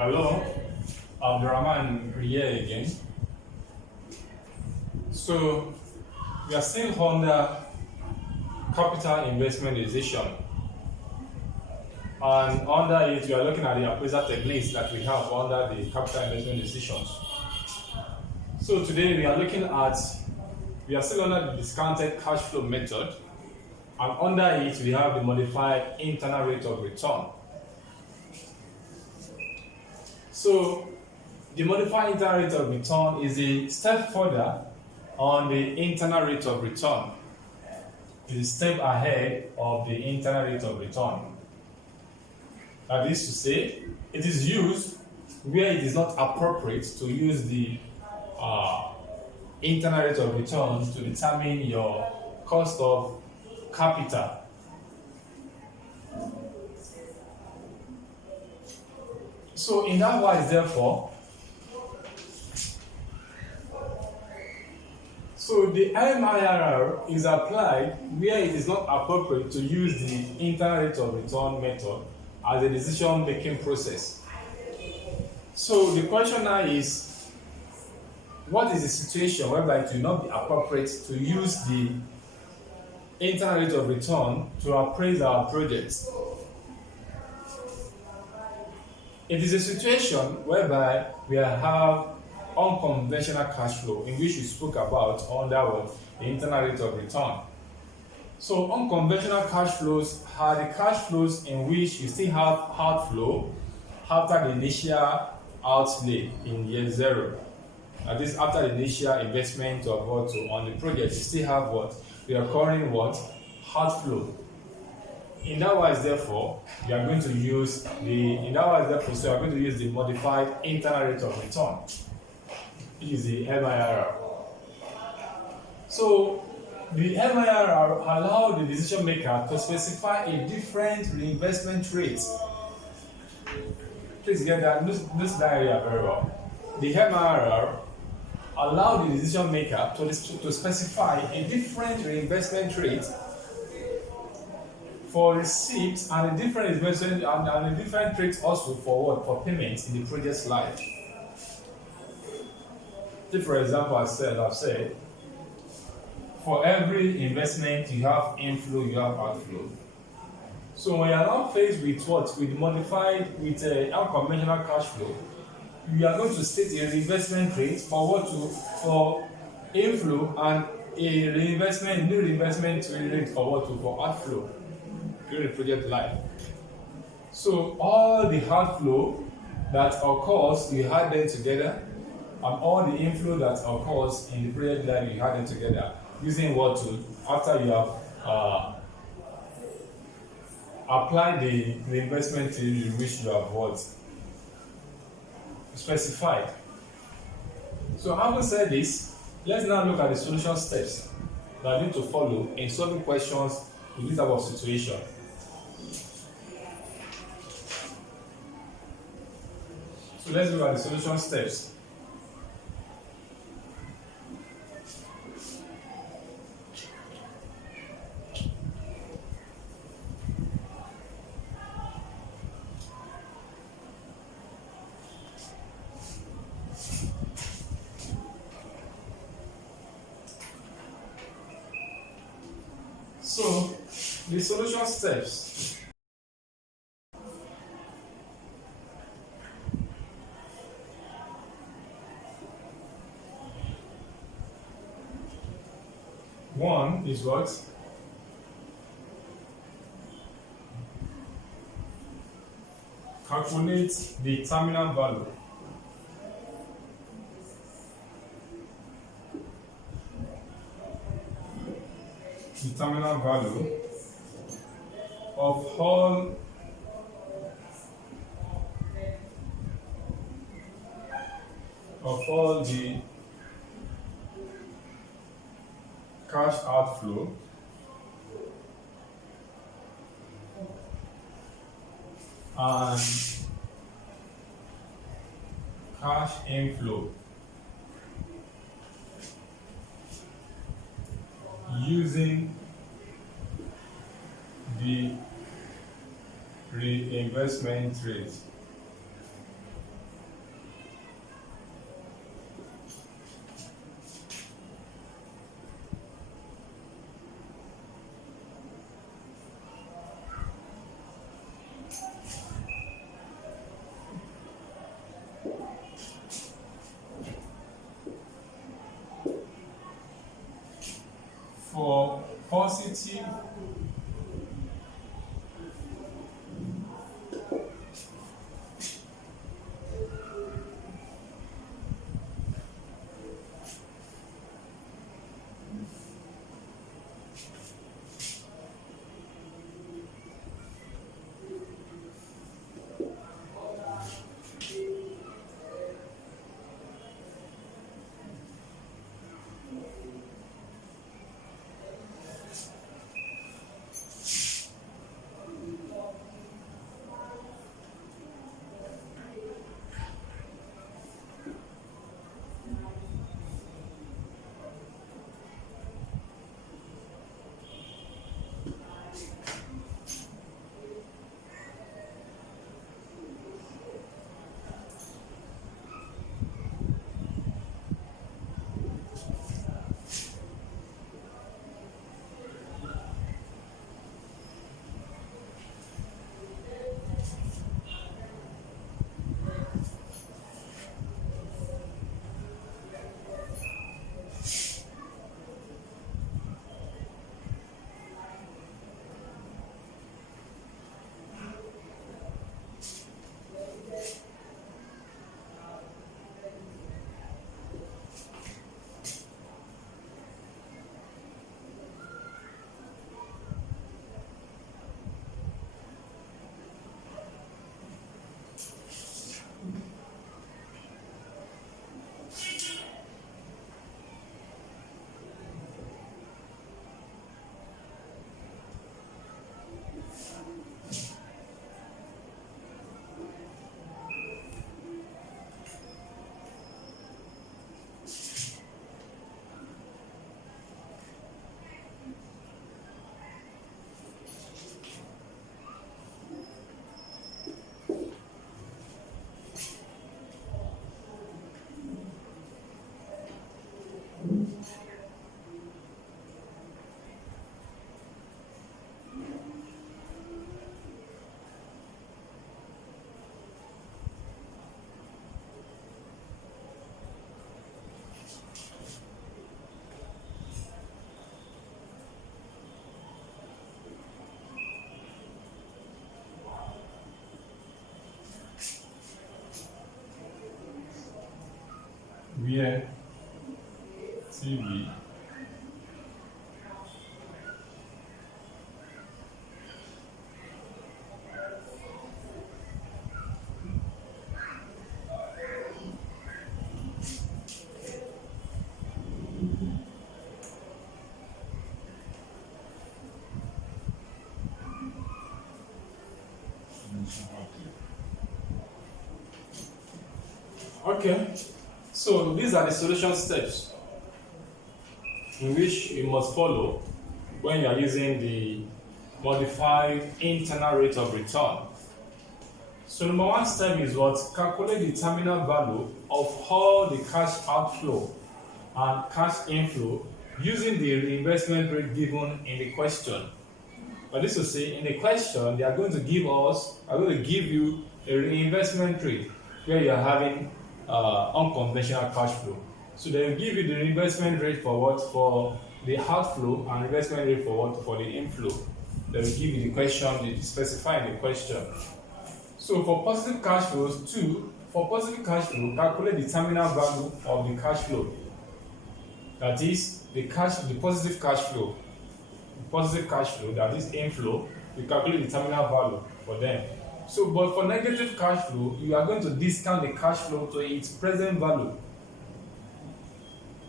Hello, Abdurrahman here again. So we are still under capital investment decision, and under it we are looking at the appraisal techniques that we have under the capital investment decisions. So today we are still under the discounted cash flow method, and under it we have the modified internal rate of return. So the modified internal rate of return is a step further on the internal rate of return. It is a step ahead of the internal rate of return. That is to say, it is used where it is not appropriate to use the internal rate of return to determine your cost of capital. So in that wise, therefore, so the MIRR is applied where it is not appropriate to use the internal rate of return method as a decision-making process. So the question now is, what is the situation whereby it will not be appropriate to use the internal rate of return to appraise our projects? It is a situation whereby we have unconventional cash flow, in which we spoke about under the internal rate of return. So unconventional cash flows are the cash flows in which you still have outflow after the initial outlay in year zero. That is, after the initial investment of on the project, you still have the recurring outflow. In that wise, therefore, we are going to use the modified internal rate of return, which is the MIRR. So the MIRR allows the decision maker to specify a different reinvestment rate. Please get that, this area very well. The MIRR allows the decision maker to specify a different reinvestment rate for receipts, and a different investment and a different rate also for payments in the project's life. Take for example, I've said, for every investment you have inflow, you have outflow. So when you are now faced with unconventional cash flow, you are going to state a reinvestment rate for inflow and a new reinvestment rate for outflow during the project life. So all the outflow that occurs, you add them together, and all the inflow that occurs in the project life, you add them together, using after you have applied the investment in which you have specified. So having said this, let's now look at the solution steps that I need to follow in solving questions in this type of situation. So let's look at the solution steps. So the solution steps. One is what? Calculate the terminal value. The terminal value of all the cash outflow and cash inflow using the reinvestment rate. positive where TV Okay, so these are the solution steps in which you must follow when you are using the modified internal rate of return. So number one step is what? Calculate the terminal value of all the cash outflow and cash inflow using the reinvestment rate given in the question. But this will say in the question they are going to give you a reinvestment rate where you are having unconventional cash flow. So they will give you the reinvestment rate for what? For the outflow, and investment rate for what? For the inflow. They will give you the question, they specify in the question. So for positive cash flows, for positive cash flow, calculate the terminal value of the cash flow. That is the positive cash flow. The positive cash flow, that is inflow, you calculate the terminal value for them. So, but for negative cash flow, you are going to discount the cash flow to its present value.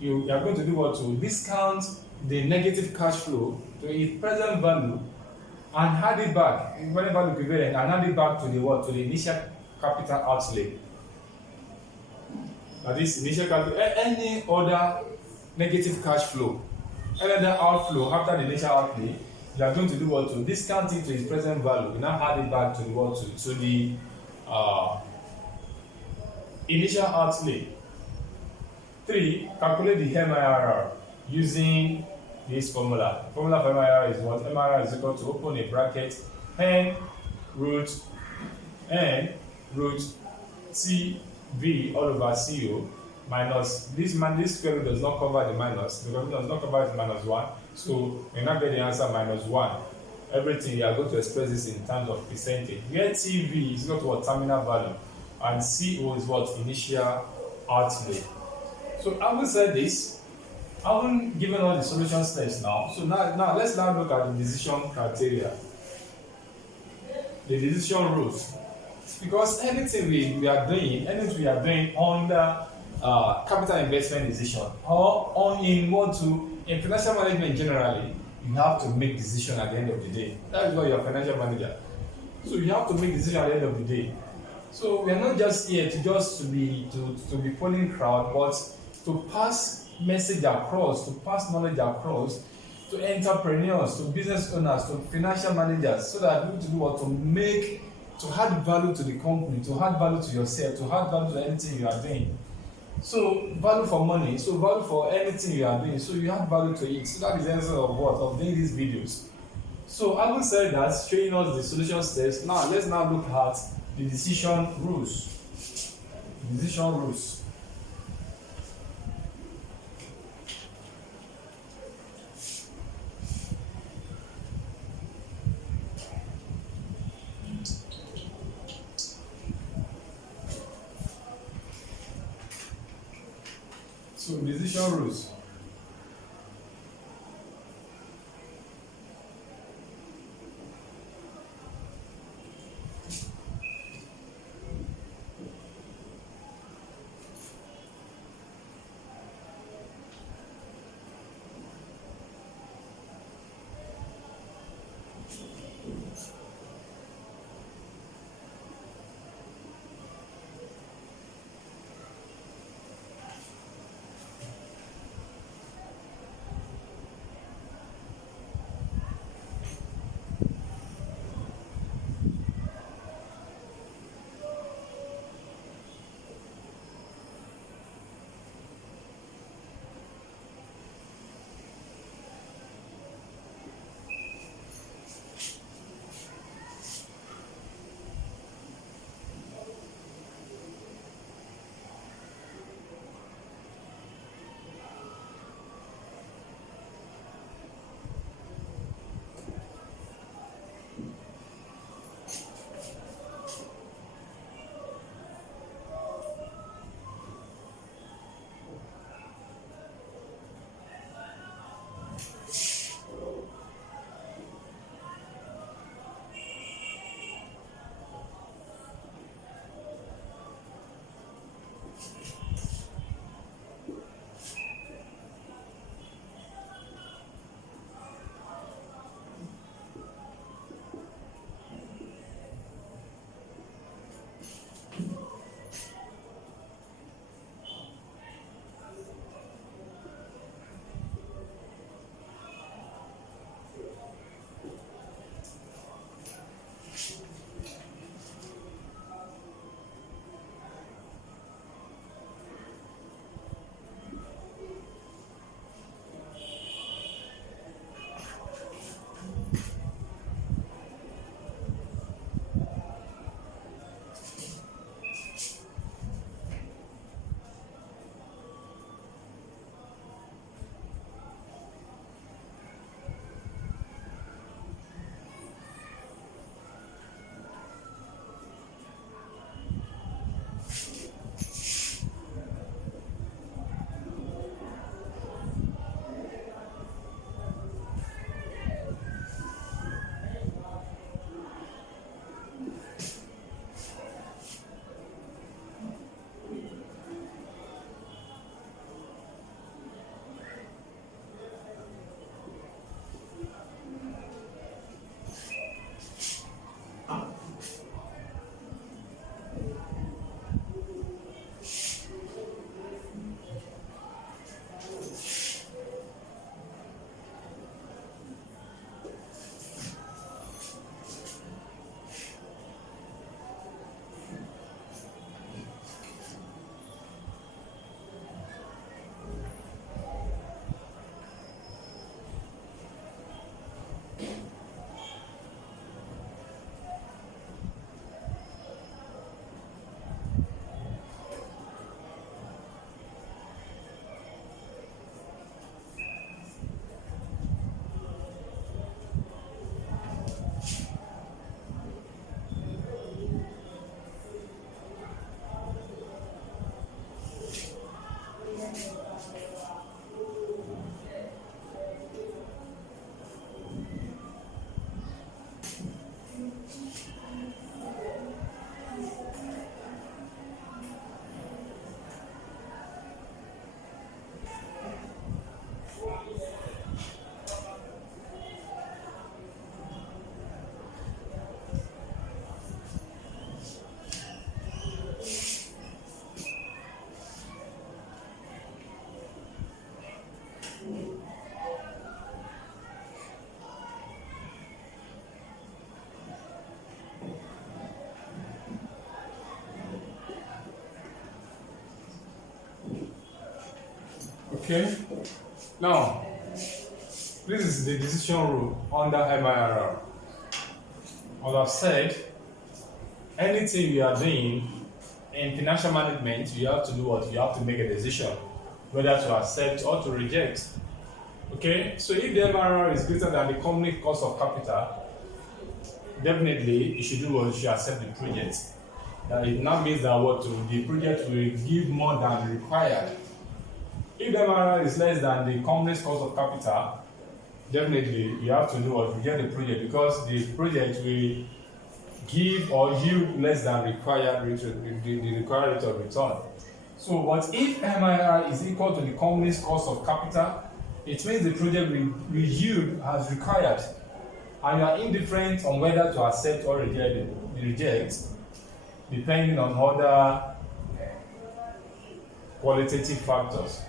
You are going to do what? To discount the negative cash flow to its present value and add it back, when value equivalent, and add it back to the what? To the initial capital outlay. That is initial capital, any other negative cash flow, any other outflow after the initial outlay, you are going to do what? To discount it to its present value. You now add it back to the what? To the initial outlay. 3. Calculate the MIRR using this formula. The formula for MIRR is what? MIRR is equal to, open a bracket, n root TV all over CO minus this square root does not cover the minus, because it does not cover the minus 1, So you now get the answer -1. Everything you are going to express this in terms of percentage. Where TV is not what terminal value and CO is what initial outlay. So having said this, having given all the solution steps now, so now let's now look at the decision criteria, the decision rules. Because anything we are doing, anything we are doing under capital investment decision or on in what to in financial management generally, you have to make decision at the end of the day. That is why you are financial manager. So you have to make decision at the end of the day. So we are not just here to be following crowd, but to pass message across, to pass knowledge across to entrepreneurs, to business owners, to financial managers, so that you to do what to add value to the company, to add value to yourself, to add value to anything you are doing. So value for money, so value for anything you are doing, so you add value to it. So that is the essence of what of doing these videos. So having said that, showing us the solution steps, now let's now look at the decision rules. Decision rules. So decision rules. Okay. Now, this is the decision rule under MIRR. As I've said, anything you are doing in financial management, you have to do what? You have to make a decision whether to accept or to reject. Okay, so if the MIRR is greater than the company cost of capital, definitely you should do what? You should accept the project. That it now means that what the project will give more than required. If the MIRR is less than the company's cost of capital, definitely you have to do what? Reject the project, because the project will give or yield less than required the required rate of return. So, but if MIR is equal to the company's cost of capital, it means the project will yield as required, and you are indifferent on whether to accept or reject, depending on other qualitative factors.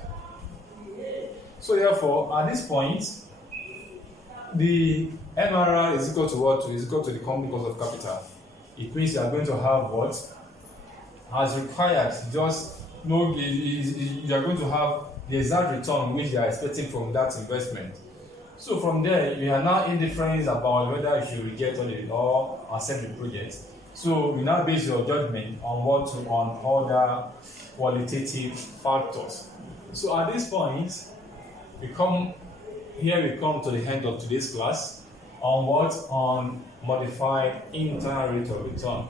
So therefore, at this point, the MIR is equal to what? Is equal to the company cost of capital. It means you are going to have what? As required, just no, you are going to have the exact return which you are expecting from that investment. So from there, you are now indifferent about whether you should reject or accept the project. So you now base your judgment on other qualitative factors. So at this point, we come to the end of today's class on modified internal rate of return.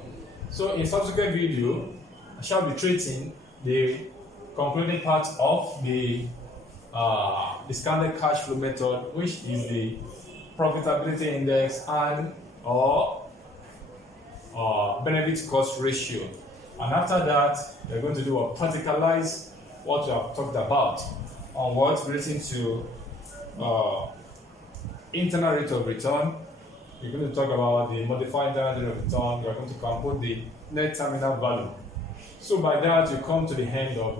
So in subsequent video, I shall be treating the concluding part of the discounted cash flow method, which is the profitability index and or benefit cost ratio. And after that, we're going to do a practicalize what we have talked about on what relating to internal rate of return. We're going to talk about the modified internal rate of return. We're going to compute the net terminal value. So by that, you come to the end of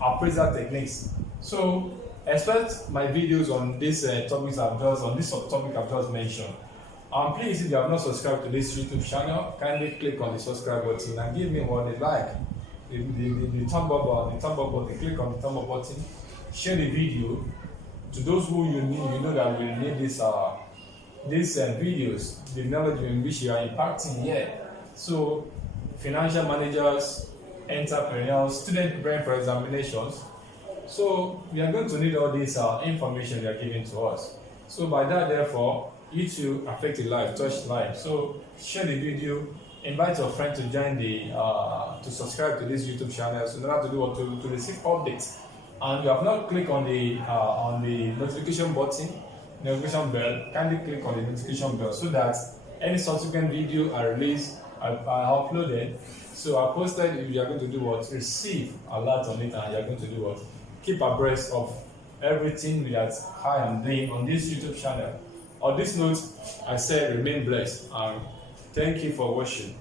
appraisal techniques. So expect my videos on this subtopic I've just mentioned. Please, if you have not subscribed to this YouTube channel, kindly click on the subscribe button and give me what you like. The thumb up button. Click on the thumb up button. Share the video to those who you know that will need these videos, the knowledge in which you are impacting here. So, financial managers, entrepreneurs, students preparing for examinations. So, we are going to need all this information they are giving to us. So, by that, therefore, you too affect the life, touch life. So, share the video, invite your friend to join to subscribe to this YouTube channel so in order to do what to receive updates. And you have not clicked on the notification button, notification bell, kindly click on the notification bell so that any subsequent video I release, I uploaded, so I posted, you are going to do what? Receive alert on it, and you are going to do what? Keep abreast of everything that I am doing on this YouTube channel. On this note, I say remain blessed and thank you for watching.